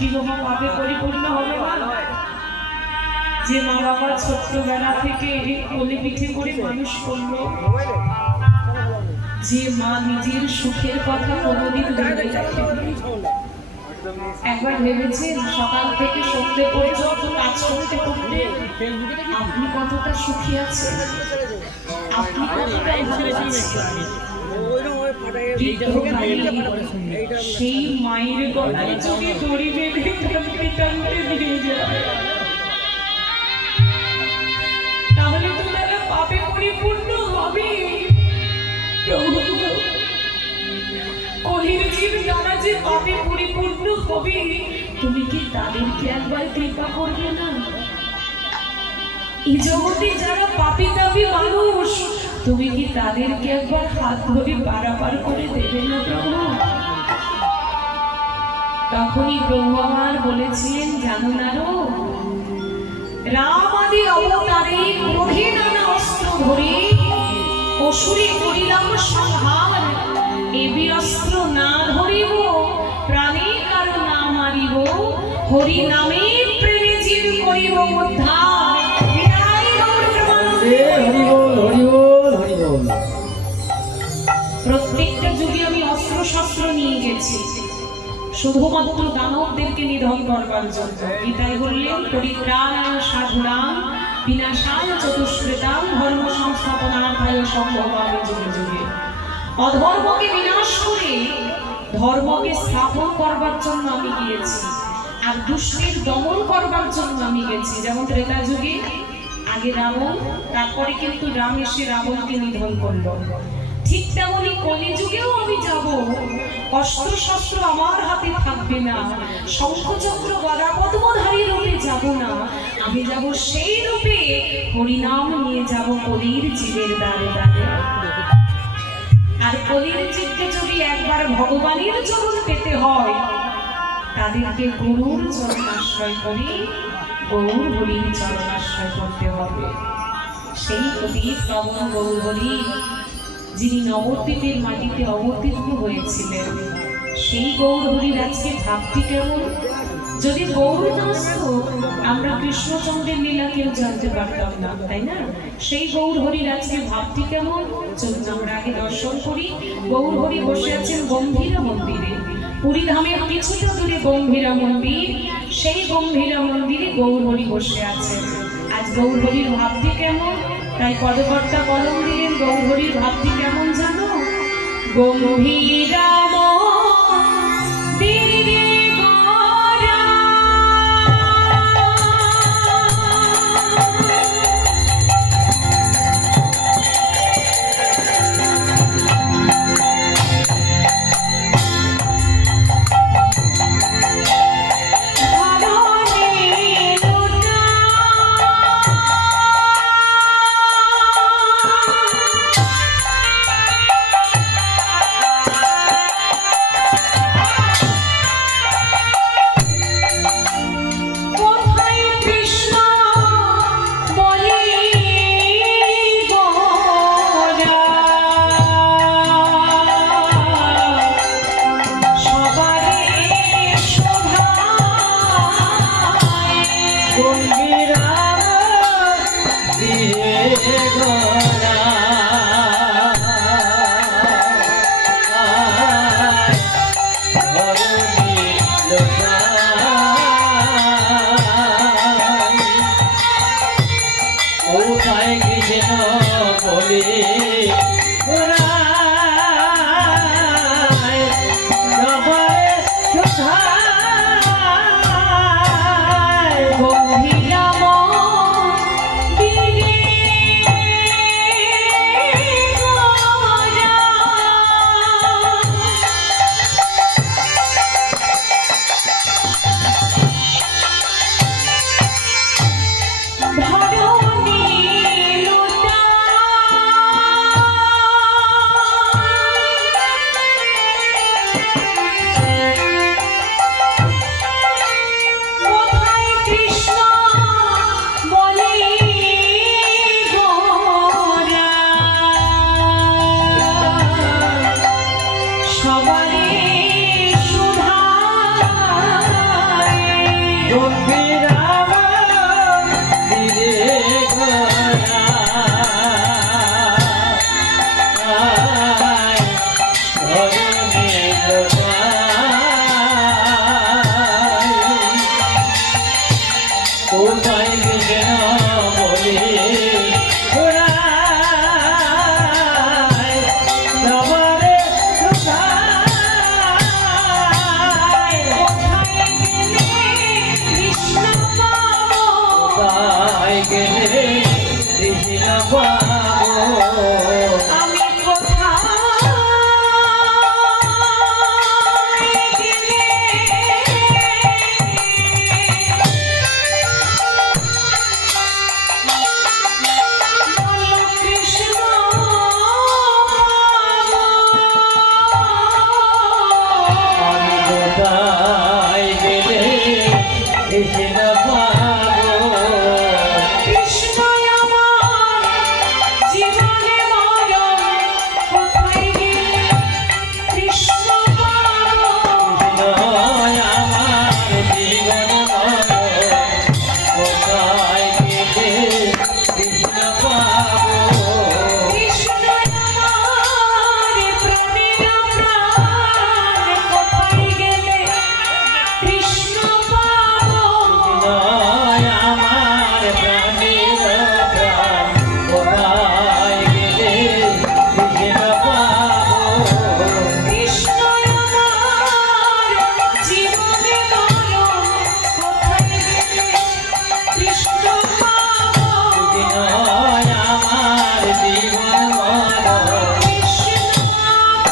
কি মহা পাপে পরিপূর্ণ হবে না? যে মা বাবা ছোট্টবেলা থেকে কোলে পিঠে করে মানুষ করলো, যে মা নিজের সুখের কথা কোনোদিন ভেবে দেখেনি। একবার ভেবেছেন সকাল থেকে সন্ধ্যে পর্যন্ত কাজ করতে করতে আপনি কতটা সুখী আছেন, আপনি কতটা ভালো আছেন? সেই মায়ের গলায় যদি দড়ি বেঁধে টানতে টানতে দিয়ে যায়, তাহলে তো তারা পাপে পরিপূর্ণ হবে। কলির জীব যারা যে পাপে পরিপূর্ণ হবে, তুমি কি তাদেরকে একবার কৃপা করবে না? এই জগতে যারা পাপী দাবি মানুষ, তুমি কি তাদেরকে একবার হাত ধরে পারাপার করে দেবে না প্রভু? তখনই প্রভু আমার বলেছিলেন, জানো না রো, রাম আদি অবতারে ক্রোধে নানা অস্ত্র ধরে অসুরে করিলাম সংহার। এ বীরস্ত্র না ধরিব, প্রাণে কারো না মারিব, হরি নামে প্রেমে জীব করিব উদ্ধার। প্রত্যেকটা যুগে আমি অস্ত্র শস্ত্র নিয়ে গেছি শুধুমাত্র দানবদেরকে নিধন করবার জন্য। গীতায় বললেন, পরিত্রাণায় সাধুনাং বিনাশায় চতুষ্কৃতাং ধর্ম সংস্থাপনার্থায় সম্ভবামি যুগে যুগে। অধর্মকে বিনাশ করে ধর্মকে স্থাপন করবার জন্য আমি গিয়েছি, আর দুষ্টের দমন করবার জন্য আমি গেছি। যেমন ত্রেতা যুগে আগে রাবণ, তারপরে কিন্তু রাম এসে রাবণকে নিধন করলো। ঠিক তেমনি কলিযুগেও আমি যাব, অস্ত্র শস্ত্র আমার হাতে থাকবে না, শঙ্খচক্র গদা পদ্মধারী রূপে যাব না, আমি যাব সেই রূপে হরিনাম নিয়ে যাব কলির জীবের দ্বারে দ্বারে। আর কলির জীবকে যদি একবার ভগবানের চরণ পেতে হয়, তাদেরকে গুরুর চরণাশ্রয় করে গৌর হরির চরণাশ্রয় করতে হবে। সেই প্রদীপ নবন গৌর হরি যিনি নবদ্বীপের মাটিতে অবতীর্ণ হয়েছিলেন, সেই গৌর হরির আজকে ভাবটি কেমন? যদি গৌর না আসতো, আমরা কৃষ্ণচন্দ্রের লীলা কেউ জানতে পারতাম না, তাই না? সেই গৌর হরির আজকে ভাবটি কেমন? চলুন আমরা আগে দর্শন করি। গৌর হরি বসে আছেন গম্ভীরা মন্দিরে, পুরী ধামের কিছুটা দূরে গম্ভীরা মন্দির। সেই গম্ভীরা মন্দিরে গৌর হরি বসে আছেন। আজ গৌর হরির ভাবটি কেমন? তাই পদকর্তা কলম দিলেন, গৌর হরির ভাবটি কেমন জানো? গম্ভীরা কৃষ্ণ পাবো কৃষ্ণ আমার জীবনে মরণ কোথায় গেলে কৃষ্ণ পাবো আমার জীবন কোথায় গেলে কৃষ্ণ পাবো কৃষ্ণ আমার প্রাণের প্রাণ কোথায় গেলে কৃষ্ণ পাবো আমার প্রাণের প্রাণ কোথায় গেলে কৃষ্ণ পাবো কৃষ্ণ আমার জীবনে মরণ কোথায় গেলে কৃষ্ণ পাবো আমার জীবন কৃষ্ণ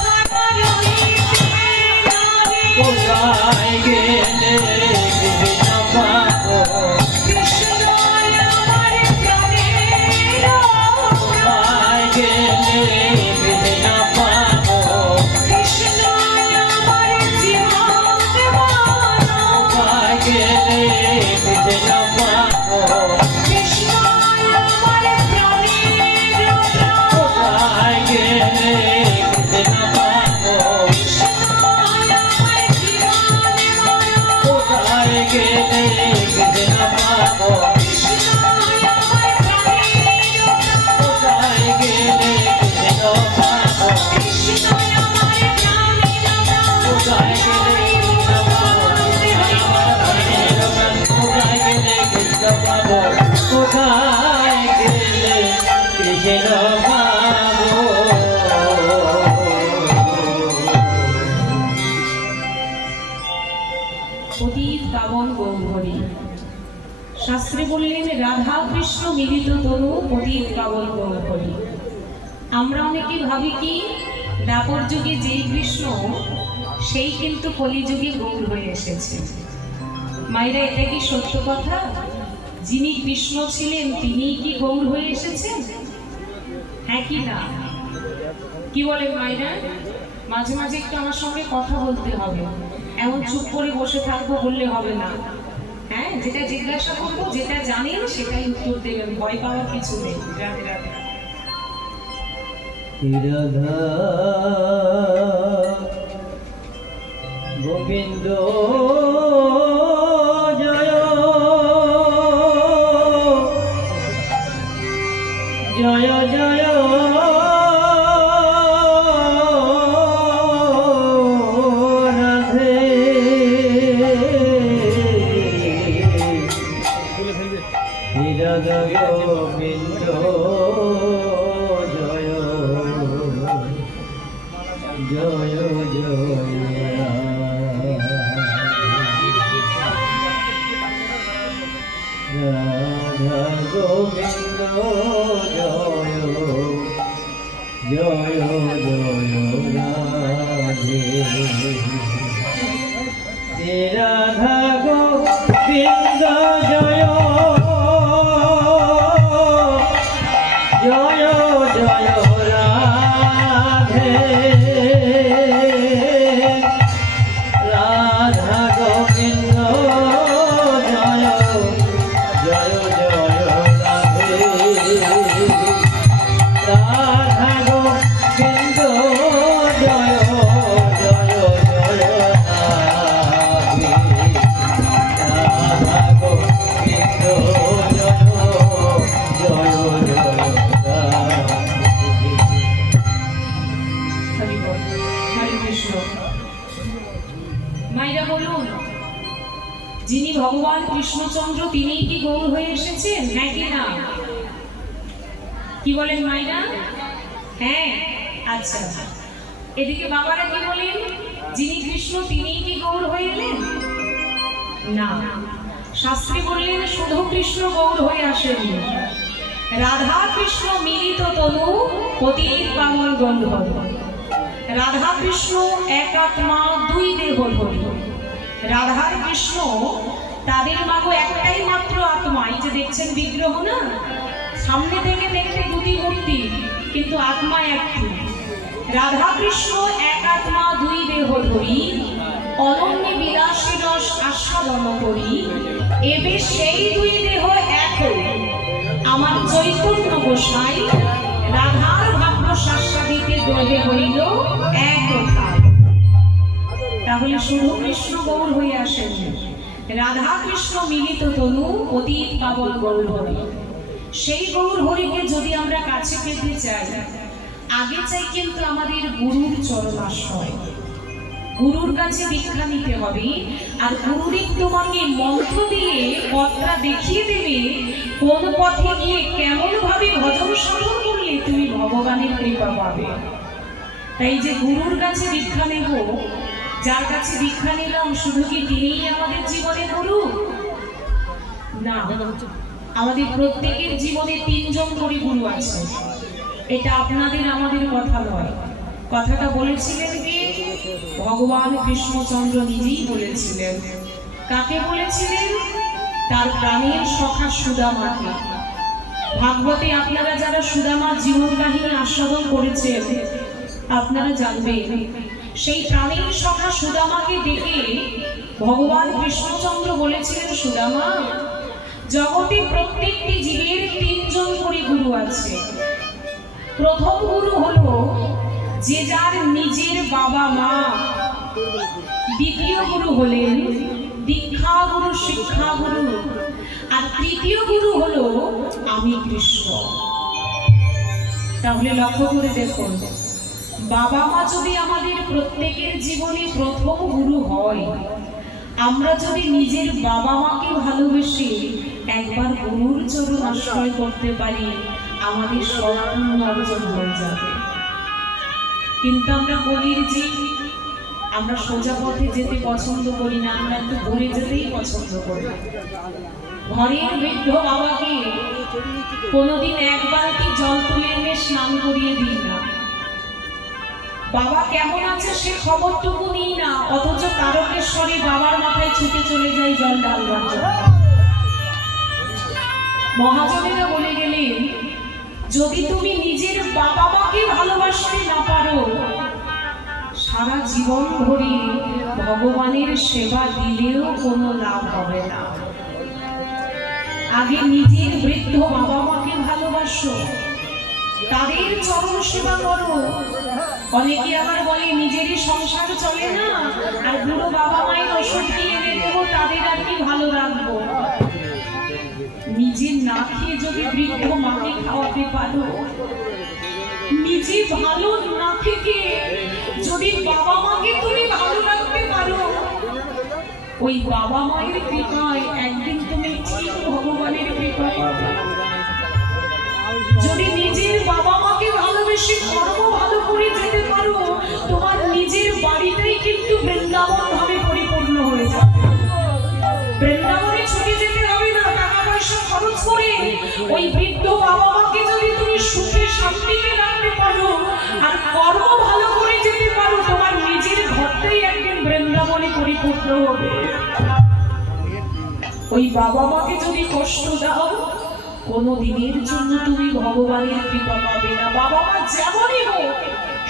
ছাড়া রহিতে নারে কোথায় গেলে কৃষ্ণ পাবো কৃষ্ণ আমার প্রাণের কোথায় গেলে কৃষ্ণ পাবো কৃষ্ণ আমার জীবনে মরণ কোথায় গেলে কৃষ্ণ পাবো কৃষ্ণ আমার প্রাণের প্রাণ কোথায় গেলে কৃষ্ণ পাবো কৃষ্ণ আমার জীবনে মরণ কোথায় গেলে কৃষ্ণ পাবো কৃষ্ণ আমার প্রাণের কোথায় গেলে কৃষ্ণ পাবো কৃষ্ণ আমার প্রাণের কোথায় গেলে কৃষ্ণ পাবো কোথায় গেলে কৃষ্ণ পাবো কোথায় গেলে কৃষ্ণ পাবো অতীত পাবন গৌরী শাস্ত্রে বললেন রাধা কৃষ্ণ মিলিত তনু অতীত পাবন গৌরী। আমরা অনেকে ভাবি কি দাপর যুগে যেই কৃষ্ণ সেই কিন্তু কলিযুগে গৌর হয়ে এসেছে। মায়েরা এটা কি সত্য কথা? যিনি কৃষ্ণ ছিলেন তিনিই কি গৌর হয়ে এসেছেন? হ্যাঁ কি না? কি বলেন মায়েরা? মাঝে মাঝে একটু আমার সঙ্গে কথা বলতে হবে, এমন চুপ করে বসে থাকবো বললে হবে না। হ্যাঁ, যেটা জিজ্ঞাসা করবো, যেটা জানেন সেটাই উত্তর দেবেন, ভয় পাওয়ার কিছু নেই। রাধে রাধে। রাধা গোবিন্দ জয় জয় জয় রাধে রাধা গোবিন্দ জয় জয় জয় রাধা গোবিন্দ জয় জয় জয় রাধে রাধা গোবিন্দ জয় জয় জয় রাধে রাধা গোবিন্দ জয় জয় জয় রাধে রাধা গোবিন্দ জয় জয় জয় রাধে রাধা গোবিন্দ জয় জয় জয় হরি বল, হরে কৃষ্ণ। মায়েরা বলুন, যিনি ভগবান কৃষ্ণচন্দ্র তিনিই কি গৌর হয়ে এসেছেন? হ্যাঁ কি না? কি বলেন মায়েরা? হ্যাঁ। আচ্ছা, এদিকে বাবারা কি বলেন? যিনি কৃষ্ণ তিনিই কি গৌর হয়ে এলেন? না, শাস্ত্রে বললেন শুধু কৃষ্ণ গৌর হয়ে আসেননি, রাধা কৃষ্ণ মিলিত তনু পতিত পাবন গন্ধর্ব। রাধা কৃষ্ণ এক আত্মা দুই দেহ ধরি। রাধার কৃষ্ণ তাদের মাগো একটাই মাত্র আত্মা। এই যে দেখছেন বিগ্রহ না, সামনে থেকে দেখতে দুটি মূর্তি, কিন্তু আত্মা একটি। রাধা কৃষ্ণ এক আত্মা দুই দেহ ধরি, অনন্য বিলাসী রস আস্বাদন করি, এবে সেই দুই দেহ এক আমার চৈতন্য গোসাই রাধার ভাগ্য শাস্বাদিতে দহে হইল এক কথা। তাহলে শুধু কৃষ্ণ গৌর হয়ে আসেন, রাধা কৃষ্ণ মিলিত তনু অতীত পাবন গৌর হরি। সেই গৌর হরিকে যদি আমরা কাছে পেতে চাই, আগে চাই কিন্তু আমাদের গুরুর চরণাশ্রয়। গুরুর কাছে দীক্ষা নিতে হবে, আর গুরুরই তোমাকে মন্ত্র দিয়ে পথটা দেখিয়ে দেবে কোন পথে গিয়ে কেমন ভাবে ভজন সাধন করলে তুমি ভগবানের কৃপা পাবে। তাই যে গুরুর কাছে দীক্ষা নেব, যার কাছে দীক্ষা নিলাম, শুধু কি তিনিই আমাদের জীবনে গুরু? না, আমাদের প্রত্যেকের জীবনে তিনজন করে গুরু আছে। এটা আপনাদের আমাদের কথা নয়, কথাটা বলেছিলেন কে? ভগবান কৃষ্ণচন্দ্র নিজেই বলেছিলেন। কাকে বলেছিলেন? তার প্রাণের সখা সুদামাকে। ভাগবতে আপনারা যারা সুদামার জীবন কাহিনী আস্বাদন করেছেন, আপনারা জানবেন সেই প্রাণের সখা সুদামাকে ডেকে ভগবান কৃষ্ণচন্দ্র বলেছিলেন, সুদামা, জগতে প্রত্যেকটি জীবের তিনজন করে গুরু আছে। প্রথম গুরু হলো যে যার নিজের বাবা মা। দ্বিতীয় গুরু হলেন দীক্ষা গুরু, শিক্ষা গুরু। আর তৃতীয় গুরু হলো আমি কৃষ্ণ। তাহলে লক্ষ্য করে দেখুন, বাবা মা যদি আমাদের প্রত্যেকের জীবনে প্রথম গুরু হয়, আমরা যদি নিজের বাবা মাকে ভালোবেসে একবার গুরুর চরণ আশ্রয় করতে পারি, আমাদের সম্পূর্ণ অর্জন হয়ে যাবে। কিন্তু আমরা বলির যে আমরা সোজা পথে যেতে পছন্দ করি না, আমরা একটু ঘুরে যেতেই পছন্দ করি। ঘরের বৃদ্ধ বাবাকে কোনোদিন এক বালতি জল তুলে এনে স্নান করিয়ে দিই না, বাবা কেমন আছে সে খবরটুকু নিই না, অথচ তারকেশ্বরে বাবার মাথায় ছুটে চলে যাই জল ঢালবার জন্য। মহাজনেরা বলে গেলেন, যদি তুমি নিজের বাবা মাকে ভালোবাসতে না পারো, সারা জীবন ধরে ভগবানের সেবা দিলেও কোনো লাভ হবে না। আগে নিজের বৃদ্ধ বাবা মাকে ভালোবাসো, তাদের চরণ সেবা করো। অনেকে আবার বলে নিজেরই সংসার চলে না, আর বুড়ো বাবা মায়ের ওষুধ দিয়ে দেবো, তাদের আর কি ভালো রাখবো। নিজে না খেয়ে যদি বৃদ্ধ মাকে খাওয়াতে পারো, নিজে ভালো না থেকে যদি বাবা মাকে তুমি ভালো রাখতে পারো, ওই বাবা মায়ের কৃপায় একদিন তুমি ঠিক ভগবানের কৃপা পাবে। যদি নিজের বাবা মাকে ভালোবেসে কর্ম ভালো করে যেতে পারো, তোমার নিজের বাড়িটাই কিন্তু বৃন্দাবন ভাবে পরিপূর্ণ হয়ে যাবে। বৃন্দাবনে ছুটে যেতে হবে না টাকা পয়সা খরচ করে। ওই বৃদ্ধ বাবা মাকে যদি তুমি সুখে শান্তিতে রাখতে পারো আর কর্ম ভালো করে যেতে পারো, তোমার নিজের ঘরটাই একদিন বৃন্দাবনে পরিপূর্ণ হবে। ওই বাবা মাকে যদি কষ্ট দাও, কোনো দিনের জন্য তুমি ভগবানের কৃপা পাবে না। বাবা মা যেমনই হোক,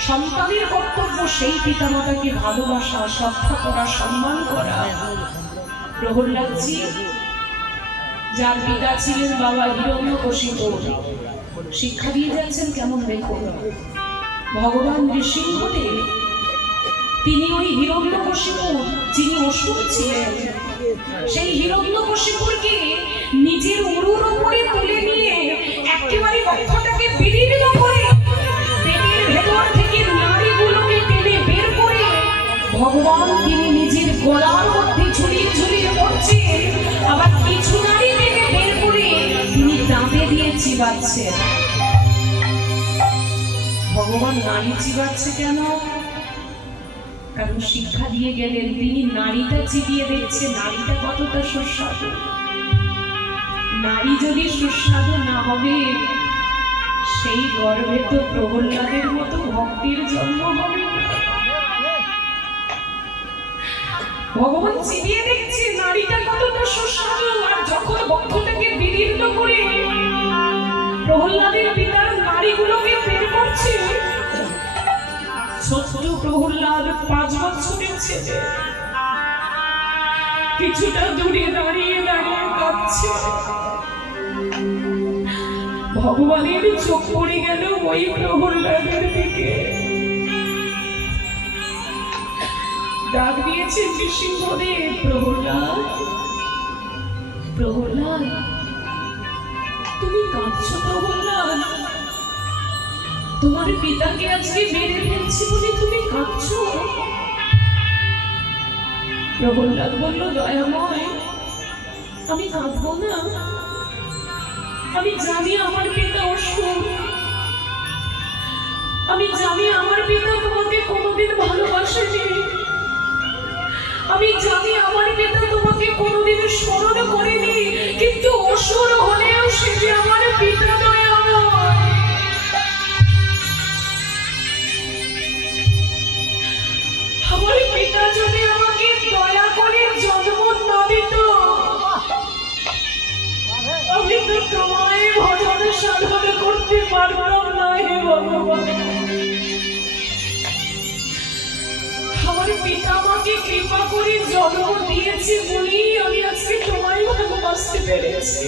সন্তানের কর্তব্য সেই পিতামাতাকে ভালোবাসা, শ্রদ্ধা করা, সম্মান করা। প্রহ্লাদজি, যার পিতা ছিলেন বাবা হিরণ্যকশিপু, শিক্ষা দিয়ে যাচ্ছেন কেমন দেখুন। ভগবান নৃসিংহদেব তিনি ওই হিরণ্যকশিপুর, যিনি অসুর ছিলেন, সেই হিরণ্যকশিপুরকে নিজের উরুর উপরে তুলে নিয়ে একেবারে বক্ষটাকে বিদীর্ণ করে পেটের ভেতর থেকে নাড়িগুলোকে টেনে বের করে ভগবান তিনি নিজের গলার মধ্যে ঝুলিয়ে ঝুলিয়ে পড়ছেন। আবার কিছু নাড়ি থেকে বের করে তিনি দাঁতে দিয়ে চিবাচ্ছেন। ভগবান নাড়ি চিবাচ্ছে কেন? কারণ শিক্ষা দিয়ে গেলেন, তিনি নারীটা চিবিয়ে দেখছে নারীটা কতটা সুস্বাদু। নারী যদি সুস্বাদু না হবে, সেই গর্ভে তো প্রহ্লাদের মতো ভক্তির জন্ম হবে না। ভগবান চিবিয়ে দেখছে নারীটা কতটা সুস্বাদু। আর যখন বক্ষটাকে বিদীর্ণ করে প্রহ্লাদের পিতার নারীগুলোকে বের করছে, ছোট্ট প্রহ্লাদ 5 বছরের ছেলে, কিছুটা দূরে দাঁড়িয়ে দাঁড়িয়ে কাঁদছে। ভগবানের চোখ পড়ে গেল ওই প্রহল্লাদের দিকে। ডাক দিয়েছে নৃসিংহদেব, প্রহল্লাদ, প্রহল্লাদ, তুমি কাঁদছো প্রহল্লাদ? তোমার পিতাকে আজকে মেরে ফেলছি বলে তুমি কাঁদছো? প্রহল্লাদ বলল, দয়াময়, আমি কাঁদবো না। আমি জানি আমার পিতা অসুর। আমি জানি আমার পিতা তোমাকে কোনোদিন ভালোবাসেনি। আমি জানি আমার পিতা তোমাকে কোনোদিন স্মরণ করেনি, কিন্তু অসুর হলেও সে যে আমার পিতা নয়। আমার পিতা যদি আমাকে দয়া করে জন্ম না দিত, আমি তো তোমায় ভজন সাধন করতে পারতাম না। হে ভগবান, আমার পিতা আমাকে কৃপা করে জন্ম দিয়েছে বলেই আমি আজকে তোমায় ভালোবাসতে পেরেছি।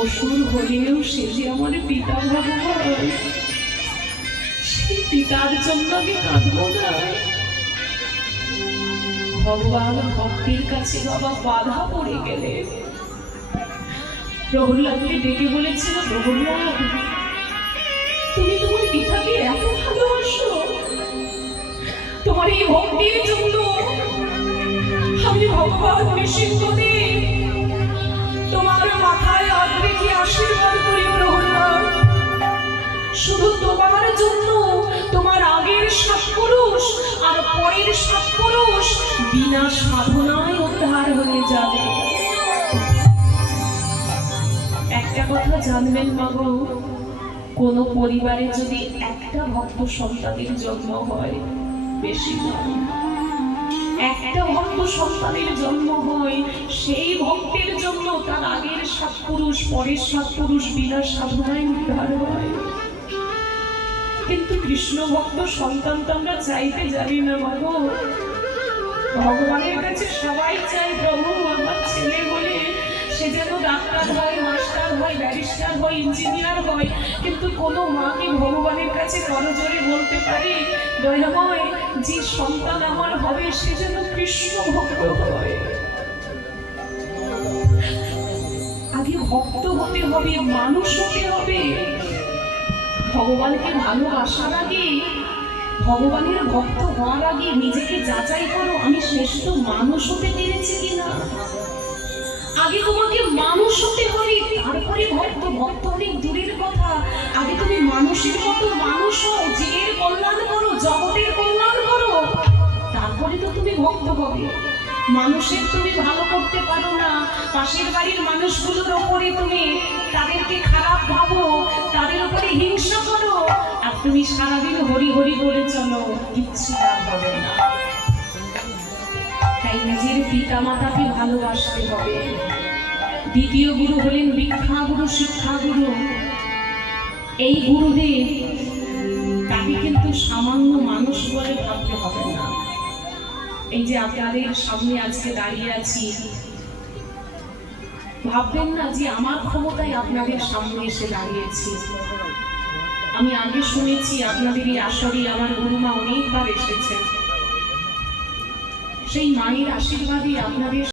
অসুর হলেও সে যে আমার পিতা ভগবান, সেই পিতার জন্য আমি কাঁদবো না। ভগবান ভক্তির কাছে বাবা বাধা পড়ে গেলে প্রহল্লাদকে ডেকে বলেছিল, প্রহল্লাদ, তুমি তোমার পিতাকে এত ভালোবাসো, তোমার এই ভক্তির জন্য আমি ভগবান নৃসিংহদেব তোমার মাথায় হাত রেখে আশীর্বাদ করি প্রহল্লাদ, শুধু তোমার জন্য তোমার আগের সৎপুরুষ আর পরের সৎপুরুষ বিনা সাধনায় উদ্ধার হয়ে যাবে। একটা কথা জানবেন মাগো, কোন পরিবারে যদি একটা ভক্ত সন্তানের জন্ম হয়, বেশি নয়, একটা ভক্ত সন্তানের জন্ম হয়, সেই ভক্তের জন্য তার আগের সৎপুরুষ পরের সৎপুরুষ বিনা সাধনায় উদ্ধার হয়। কিন্তু কৃষ্ণ ভক্ত সন্তান তো আমরা চাইতে জানি না মাগো। ভগবানের কাছে সবাই চাই, প্রভু আমার ছেলে বলে সে যেন ডাক্তার হয়, মাস্টার হয়, ব্যারিস্টার হয়, ইঞ্জিনিয়ার হয়, কিন্তু কোনো মা কি ভগবানের কাছে করজোরে বলতে পারে, দয়াময়, যে সন্তান আমার হবে সে যেন কৃষ্ণ ভক্ত হয়? আগে ভক্ত হতে হবে, মানুষ হতে হবে। ভগবানকে ভালোবাসার আগে, ভগবানের ভক্ত হওয়ার আগে নিজেকে যাচাই করো, আমি শ্রেষ্ঠ মানুষ হতে পেরেছি কিনা। আগে তোমাকে মানুষ হতে হবে, তারপরে ভক্ত। ভক্ত অনেক দূরের কথা, আগে তুমি মানুষের মতো মানুষ হও, জীবের কল্যাণ করো, জগতের কল্যাণ করো, তারপরে তো তুমি ভক্ত হবে। মানুষের তুমি ভালো করতে পারো না, পাশের বাড়ির মানুষগুলোর ওপরে তুমি তাদেরকে খারাপ ভাবো, তাদের উপরে হিংসা করো, আর তুমি সারাদিন হরি হরি করে চলো, কিচ্ছু লাভ হবে না। তাই নিজের পিতা মাতাকে ভালোবাসতে হবে। দ্বিতীয় গুরু হলেন ভিক্ষা গুরু, শিক্ষা গুরু। এই গুরুদেব, তাকে কিন্তু সামান্য মানুষ বলে ভাবতে হবে না। এই যে আপনাদের সামনে আজকে দাঁড়িয়ে আছি, ভাববেন না যে আমার ক্ষমতায় আপনাদের সামনে এসে দাঁড়িয়েছি। আমি আগে শুনেছি আপনাদের এই আসরে আমার গুরুমা অনেকবার এসেছেন, সেই মায়ের আশীর্বাদই আপনাদের